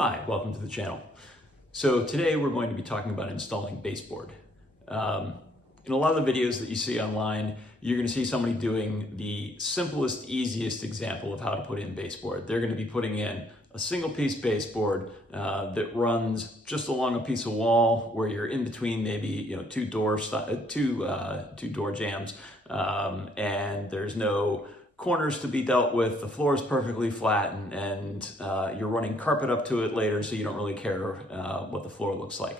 Hi, welcome to the channel. So today we're going to be talking about installing baseboard. In a lot of the videos that you see online, you're going to see somebody doing the simplest, easiest example of how to put in baseboard. They're going to be putting in a single piece baseboard that runs just along a piece of wall where you're in between maybe two door jambs, and there's no corners to be dealt with. The floor is perfectly flat, and you're running carpet up to it later, so you don't really care what the floor looks like.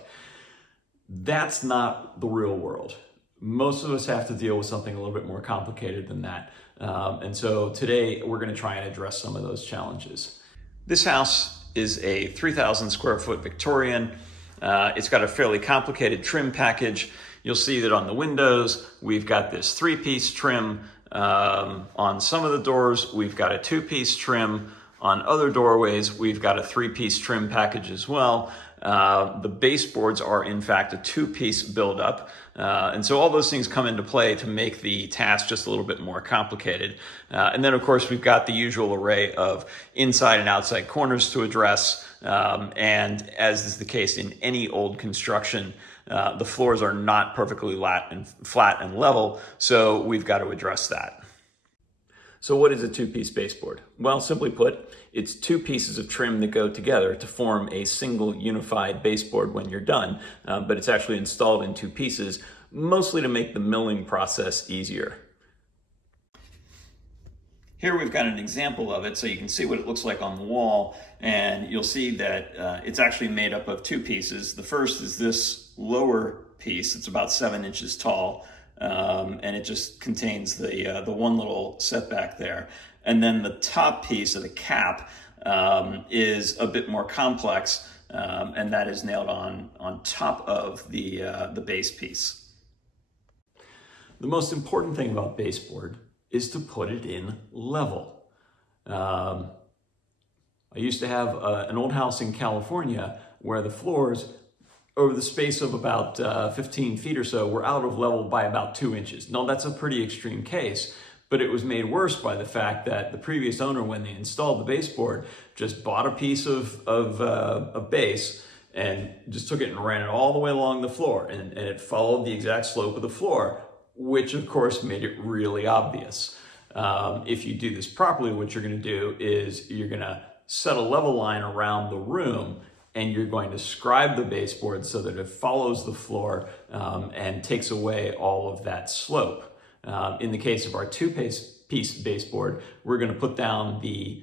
That's not the real world. Most of us have to deal with something a little bit more complicated than that. And so today we're going to try and address some of those challenges. This house is a 3,000 square foot Victorian. It's got a fairly complicated trim package. You'll see that on the windows, we've got this 3-piece trim. On some of the doors, we've got a 2-piece trim. On other doorways, we've got a 3-piece trim package as well. The baseboards are in fact a 2-piece buildup. And so all those things come into play to make the task just a little bit more complicated. And then of course, we've got the usual array of inside and outside corners to address. And as is the case in any old construction, the floors are not perfectly flat and level, so we've got to address that. So what is a 2-piece baseboard? Well, simply put, it's 2 pieces of trim that go together to form a single unified baseboard when you're done, but it's actually installed in 2 pieces, mostly to make the milling process easier. Here we've got an example of it, so you can see what it looks like on the wall, and you'll see that it's actually made up of 2 pieces. The first is this lower piece. It's about 7 inches tall, and it just contains the one little setback there. And then the top piece of the cap is a bit more complex, and that is nailed on top of the base piece. The most important thing about baseboard is to put it in level. I used to have an old house in California where the floors, over the space of about 15 feet or so, were out of level by about 2 inches. Now that's a pretty extreme case, but it was made worse by the fact that the previous owner, when they installed the baseboard, just bought a piece of base and just took it and ran it all the way along the floor, and it followed the exact slope of the floor, which of course made it really obvious. If you do this properly, what you're going to do is you're going to set a level line around the room, and you're going to scribe the baseboard so that it follows the floor and takes away all of that slope. In the case of our 2-piece baseboard, we're going to put down the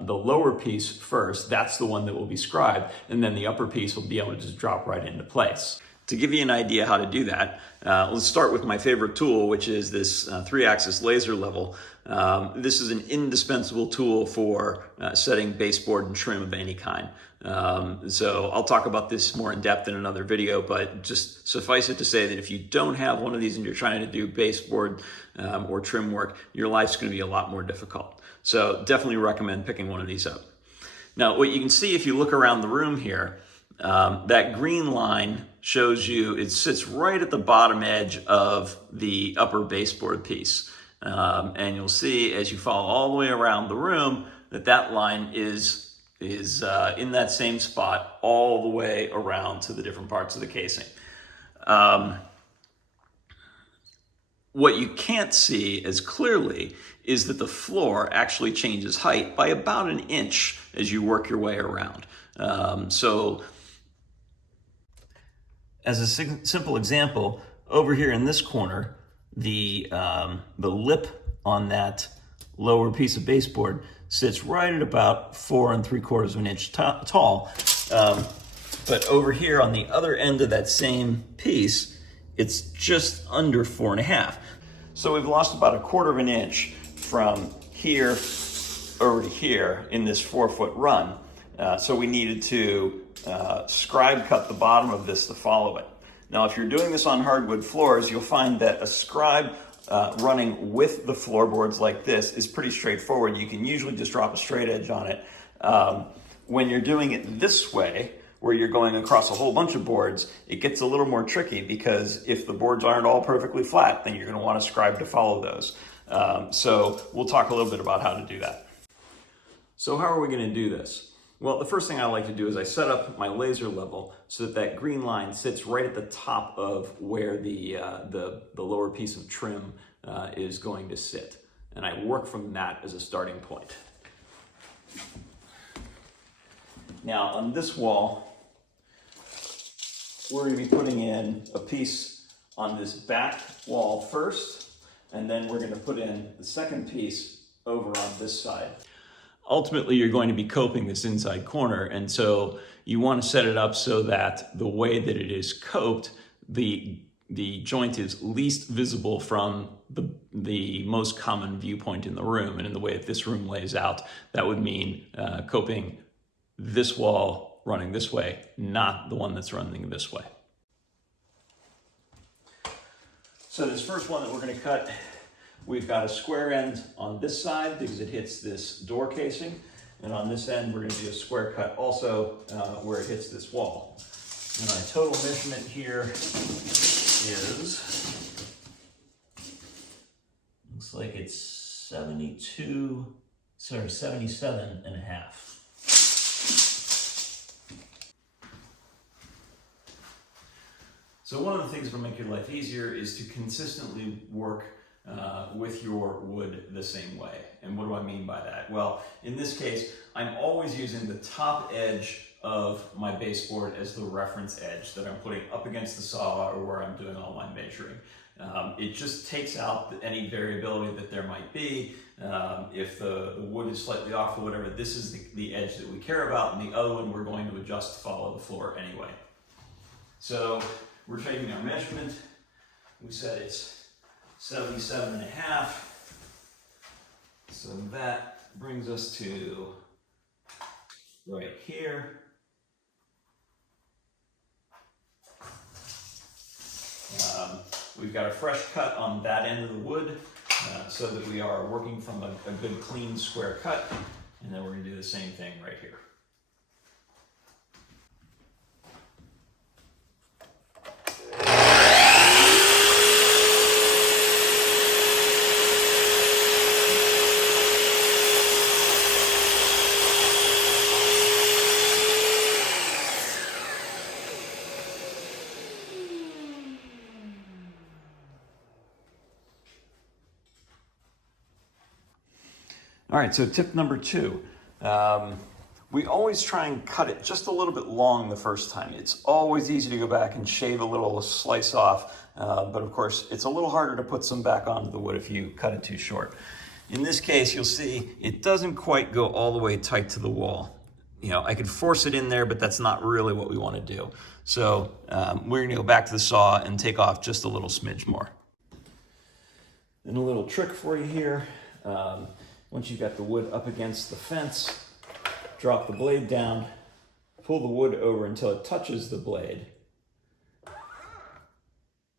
lower piece first. That's the one that will be scribed, and then the upper piece will be able to just drop right into place. To give you an idea how to do that, let's start with my favorite tool, which is this 3-axis laser level. This is an indispensable tool for setting baseboard and trim of any kind. So I'll talk about this more in depth in another video, but just suffice it to say that if you don't have one of these and you're trying to do baseboard or trim work, your life's going to be a lot more difficult. So definitely recommend picking one of these up. Now, what you can see if you look around the room here, that green line shows you it sits right at the bottom edge of the upper baseboard piece. And you'll see as you follow all the way around the room that line is in that same spot all the way around to the different parts of the casing. What you can't see as clearly is that the floor actually changes height by about 1 inch as you work your way around. So as a simple example, over here in this corner, the lip on that lower piece of baseboard sits right at about 4 3/4 inch tall. But over here on the other end of that same piece, it's just under 4.5. So we've lost about 1/4 inch from here over to here in this 4-foot run. So we needed to scribe cut the bottom of this to follow it. Now, if you're doing this on hardwood floors, you'll find that a scribe running with the floorboards like this is pretty straightforward. You can usually just drop a straight edge on it. When you're doing it this way, where you're going across a whole bunch of boards, it gets a little more tricky because if the boards aren't all perfectly flat, then you're going to want a scribe to follow those. So we'll talk a little bit about how to do that. So how are we going to do this? Well, the first thing I like to do is I set up my laser level so that that green line sits right at the top of where the lower piece of trim is going to sit. And I work from that as a starting point. Now on this wall, we're going to be putting in a piece on this back wall first, and then we're going to put in the second piece over on this side. Ultimately, you're going to be coping this inside corner, and so you want to set it up so that the way that it is coped, the joint is least visible from the most common viewpoint in the room. And in the way that this room lays out, that would mean coping this wall running this way, not the one that's running this way. So this first one that we're going to cut, we've got a square end on this side because it hits this door casing. And on this end, we're going to do a square cut also where it hits this wall. And our total measurement here is, looks like it's 77 and a half. So one of the things that'll make your life easier is to consistently work with your wood the same way. And what do I mean by that? Well, in this case, I'm always using the top edge of my baseboard as the reference edge that I'm putting up against the saw or where I'm doing all my measuring. It just takes out any variability that there might be. If the wood is slightly off or whatever, this is the edge that we care about, and the other one we're going to adjust to follow the floor anyway. So we're taking our measurement. We said it's 77 and a half. So that brings us to right here. We've got a fresh cut on that end of the wood so that we are working from a good clean square cut. And then we're going to do the same thing right here. All right, so tip number 2. We always try and cut it just a little bit long the first time. It's always easy to go back and shave a little slice off, but of course it's a little harder to put some back onto the wood if you cut it too short. In this case, you'll see it doesn't quite go all the way tight to the wall. You know, I could force it in there, but that's not really what we want to do. So we're going to go back to the saw and take off just a little smidge more. And a little trick for you here. Once you've got the wood up against the fence, drop the blade down, pull the wood over until it touches the blade.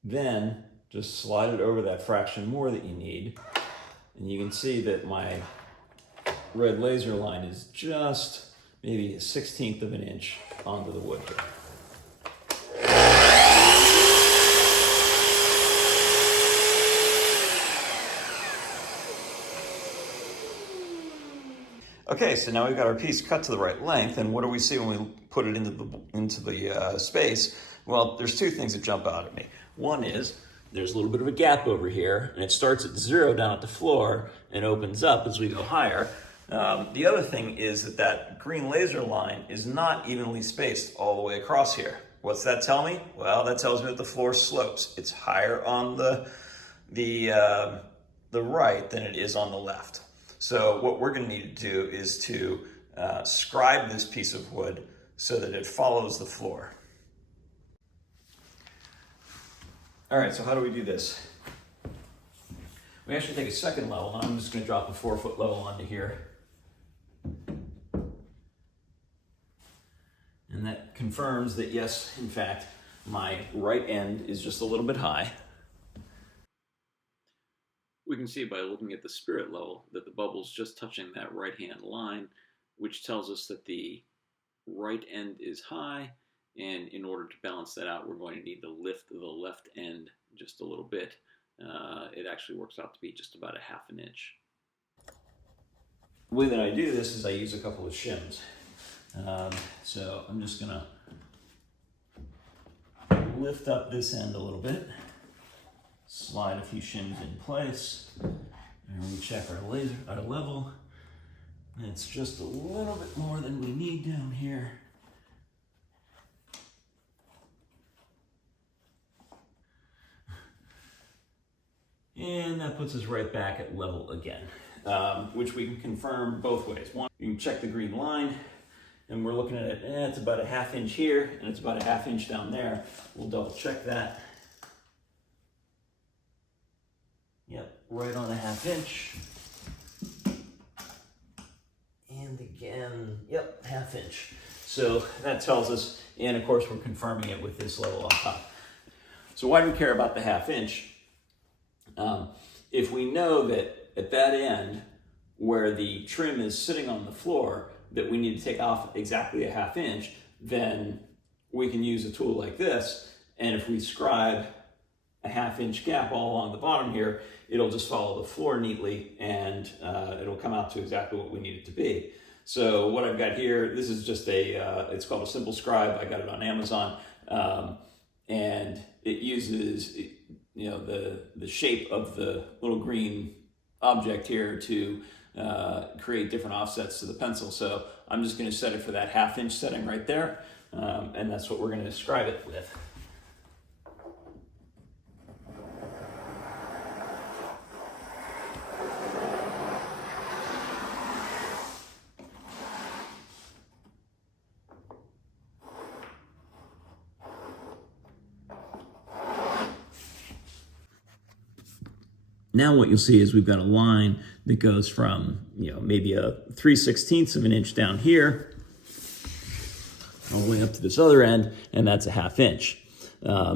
Then just slide it over that fraction more that you need. And you can see that my red laser line is just maybe 1/16 of an inch onto the wood here. Okay, so now we've got our piece cut to the right length, and what do we see when we put it into the space? Well, there's 2 things that jump out at me. One is there's a little bit of a gap over here, and it starts at 0 down at the floor and opens up as we go higher. The other thing is that green laser line is not evenly spaced all the way across here. What's that tell me? Well, that tells me that the floor slopes. It's higher on the right than it is on the left. So what we're going to need to do is to scribe this piece of wood so that it follows the floor. All right, so how do we do this? We actually take a second level, and I'm just going to drop the 4-foot level onto here. And that confirms that, yes, in fact, my right end is just a little bit high. We can see by looking at the spirit level that the bubble's just touching that right-hand line, which tells us that the right end is high, and in order to balance that out, we're going to need to lift the left end just a little bit. It actually works out to be just about 1/2 inch. The way that I do this is I use a couple of shims. So I'm just gonna lift up this end a little bit, slide a few shims in place, and we check our level. And it's just a little bit more than we need down here. And that puts us right back at level again, which we can confirm both ways. One, you can check the green line, and we're looking at it, it's about a 1/2 inch here, and it's about a 1/2 inch down there. We'll double check that. Yep, right on a 1/2 inch. And again, yep, 1/2 inch. So that tells us, and of course we're confirming it with this level on top. So why do we care about the 1/2 inch? If we know that at that end where the trim is sitting on the floor that we need to take off exactly a 1/2 inch, then we can use a tool like this, and if we scribe a 1/2 inch gap all along the bottom here, it'll just follow the floor neatly, and it'll come out to exactly what we need it to be. So what I've got here, this is just it's called a simple scribe. I got it on Amazon, and it uses the shape of the little green object here to create different offsets to the pencil. So I'm just going to set it for that 1/2 inch setting right there, and that's what we're going to scribe it with. Now what you'll see is we've got a line that goes from, maybe a 3/16 of an inch down here, all the way up to this other end, and that's a 1/2 inch.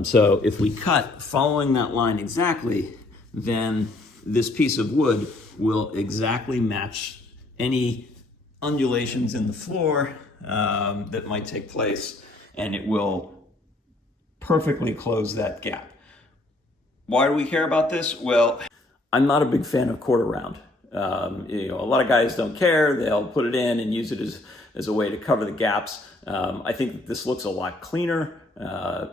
So if we cut following that line exactly, then this piece of wood will exactly match any undulations in the floor that might take place, and it will perfectly close that gap. Why do we care about this? Well, I'm not a big fan of quarter round. A lot of guys don't care. They'll put it in and use it as a way to cover the gaps. I think that this looks a lot cleaner.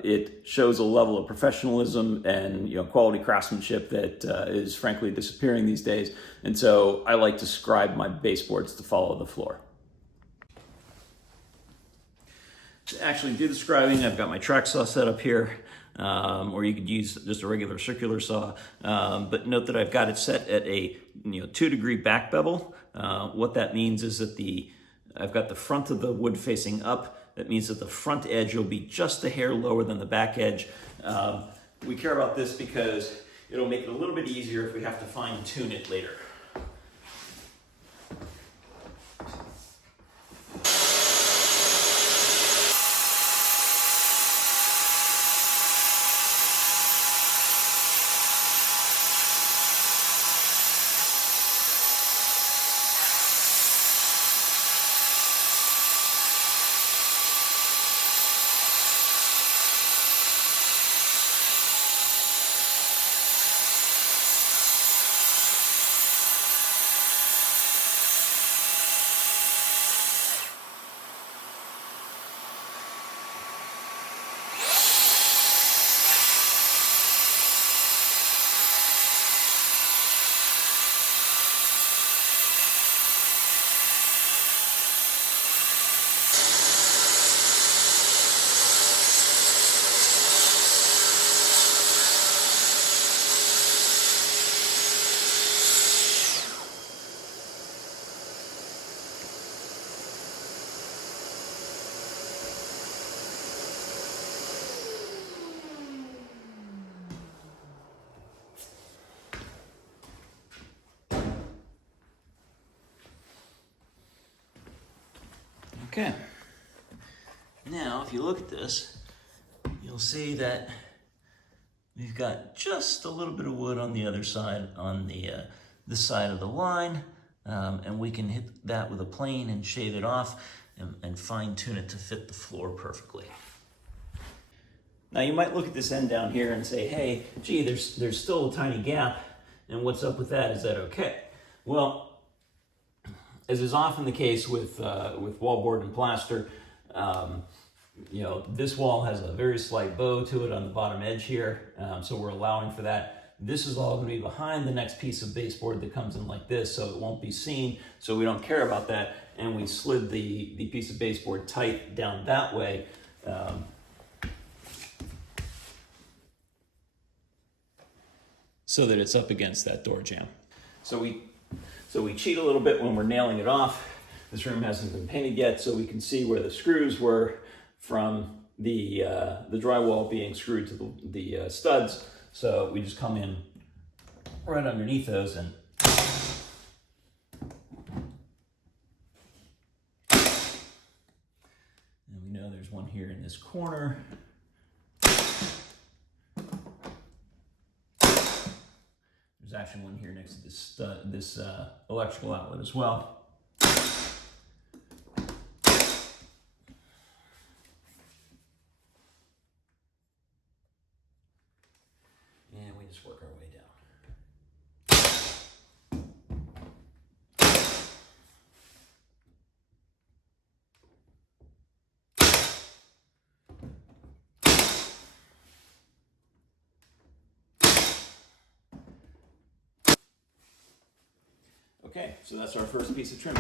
It shows a level of professionalism and quality craftsmanship that is frankly disappearing these days. And so I like to scribe my baseboards to follow the floor. To actually do the scribing, I've got my track saw set up here. Or you could use just a regular circular saw, but note that I've got it set at a 2-degree back bevel. What that means is that I've got the front of the wood facing up. That means that the front edge will be just a hair lower than the back edge. We care about this because it'll make it a little bit easier if we have to fine tune it later. Okay, now if you look at this, you'll see that we've got just a little bit of wood on the other side, on this side of the line, and we can hit that with a plane and shave it off and fine tune it to fit the floor perfectly. Now you might look at this end down here and say, hey, gee, there's still a tiny gap, and what's up with that? Is that okay? Well, as is often the case with wallboard and plaster, you know, this wall has a very slight bow to it on the bottom edge here, so we're allowing for that. This is all going to be behind the next piece of baseboard that comes in like this, so it won't be seen, so we don't care about that, and we slid the piece of baseboard tight down that way. So that it's up against that door jamb. So we cheat a little bit when we're nailing it off. This room hasn't been painted yet, so we can see where the screws were from the drywall being screwed to the studs. So we just come in right underneath those and we know there's one here in this corner. There's actually one here next to this electrical outlet as well. And we just work our way down. Okay, so that's our first piece of trim.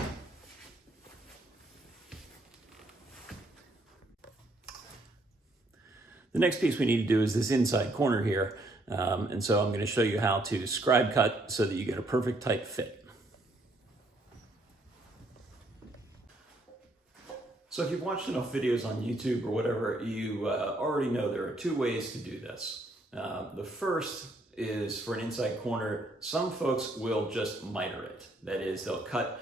The next piece we need to do is this inside corner here. And so I'm going to show you how to scribe cut so that you get a perfect tight fit. So if you've watched enough videos on YouTube or whatever, you already know there are two ways to do this. The first is for an inside corner. Some folks will just miter it. That is, they'll cut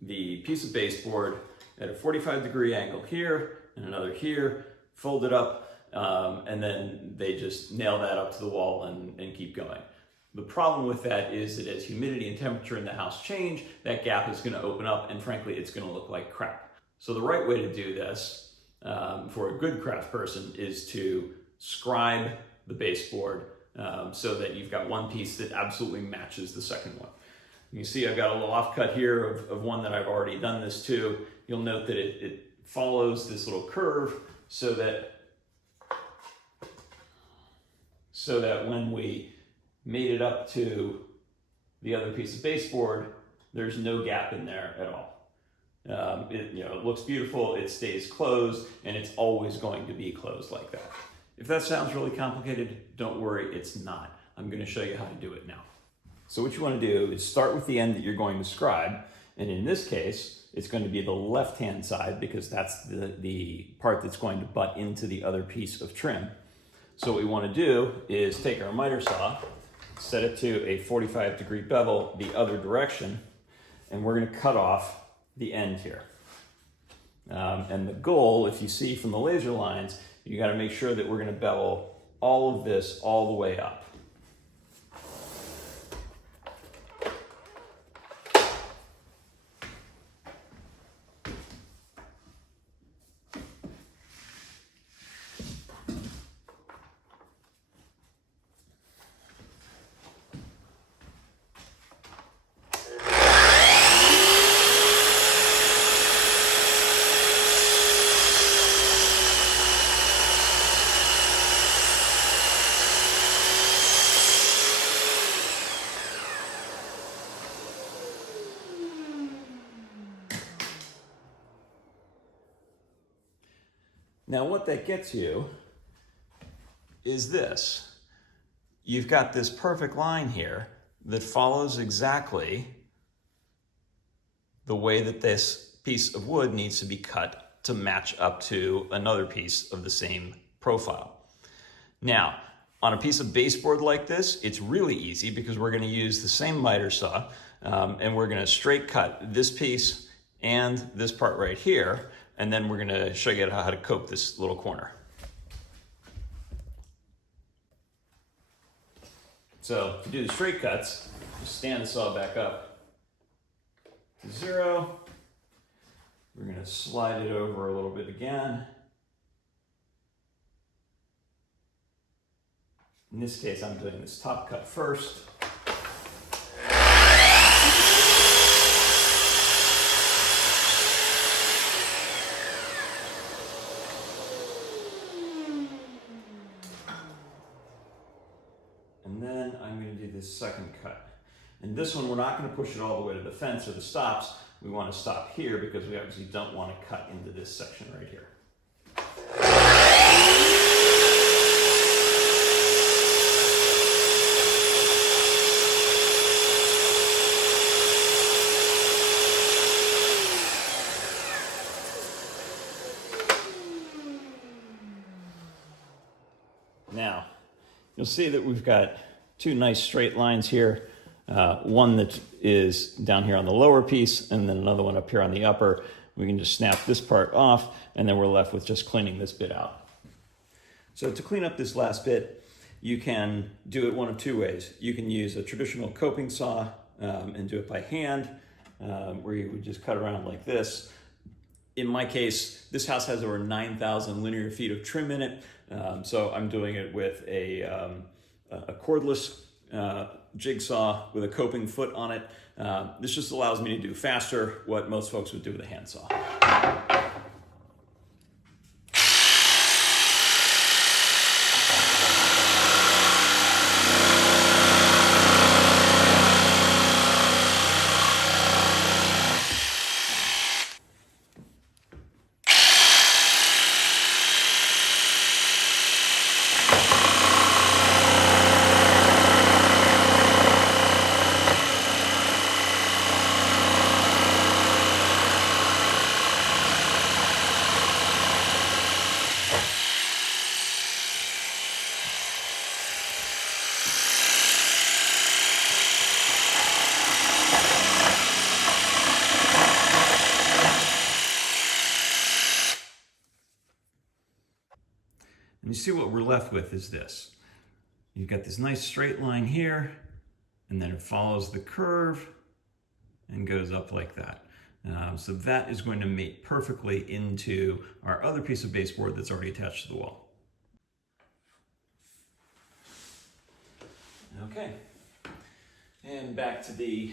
the piece of baseboard at a 45-degree angle here and another here, fold it up, and then they just nail that up to the wall and keep going. The problem with that is that as humidity and temperature in the house change, that gap is going to open up, and frankly, it's going to look like crap. So the right way to do this for a good craft person is to scribe the baseboard so that you've got one piece that absolutely matches the second one. You see I've got a little offcut here of one that I've already done this to. You'll note that it follows this little curve so that when we made it up to the other piece of baseboard, there's no gap in there at all. It looks beautiful, it stays closed, and it's always going to be closed like that. If that sounds really complicated, don't worry, it's not. I'm going to show you how to do it now. So what you want to do is start with the end that you're going to scribe, and in this case, it's going to be the left-hand side because that's the part that's going to butt into the other piece of trim. So what we want to do is take our miter saw, set it to a 45-degree bevel the other direction, and we're going to cut off the end here. And the goal, if you see from the laser lines, you got to make sure that we're going to bevel all of this all the way up. Now what that gets you is this. You've got this perfect line here that follows exactly the way that this piece of wood needs to be cut to match up to another piece of the same profile. Now, on a piece of baseboard like this, it's really easy because we're going to use the same miter saw and we're going to straight cut this piece and this part right here, and then we're going to show you how to cope this little corner. So to do the straight cuts, just stand the saw back up to 0. We're going to slide it over a little bit again. In this case, I'm doing this top cut first. this second cut. And this one, we're not going to push it all the way to the fence or the stops. We want to stop here because we obviously don't want to cut into this section right here. Now, you'll see that we've got two nice straight lines here. One that is down here on the lower piece, and then another one up here on the upper. We can just snap this part off, and then we're left with just cleaning this bit out. So to clean up this last bit, you can do it one of two ways. You can use a traditional coping saw and do it by hand, where you would just cut around like this. In my case, this house has over 9,000 linear feet of trim in it, so I'm doing it with a cordless jigsaw with a coping foot on it. This just allows me to do faster what most folks would do with a handsaw. And you see what we're left with is this. You've got this nice straight line here, and then it follows the curve and goes up like that. So that is going to mate perfectly into our other piece of baseboard that's already attached to the wall. Okay, and back to the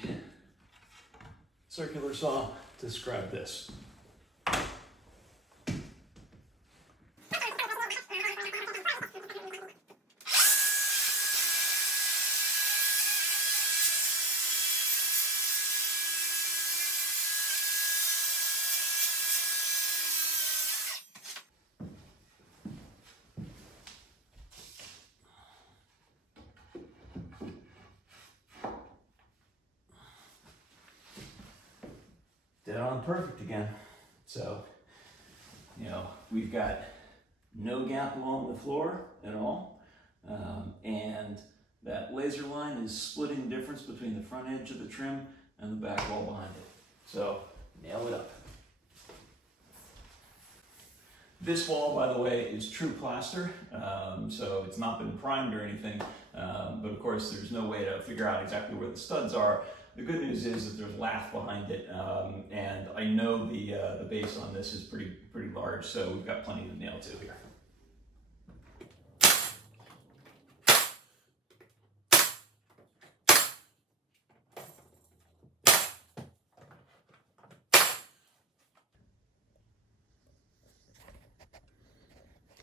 circular saw to scribe this. Dead on perfect again. So, we've got no gap along the floor at all. And that laser line is splitting the difference between the front edge of the trim and the back wall behind it. So, nail it up. This wall, by the way, is true plaster, so it's not been primed or anything, but of course there's no way to figure out exactly where the studs are. The good news is that there's lath behind it, and I know the base on this is pretty large, so we've got plenty to nail to here.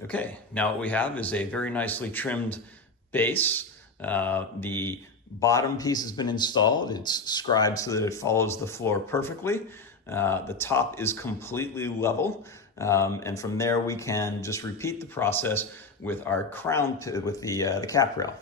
Okay, now what we have is a very nicely trimmed base. The bottom piece has been installed. It's scribed so that it follows the floor perfectly. The top is completely level. And from there we can just repeat the process with our crown, with the cap rail.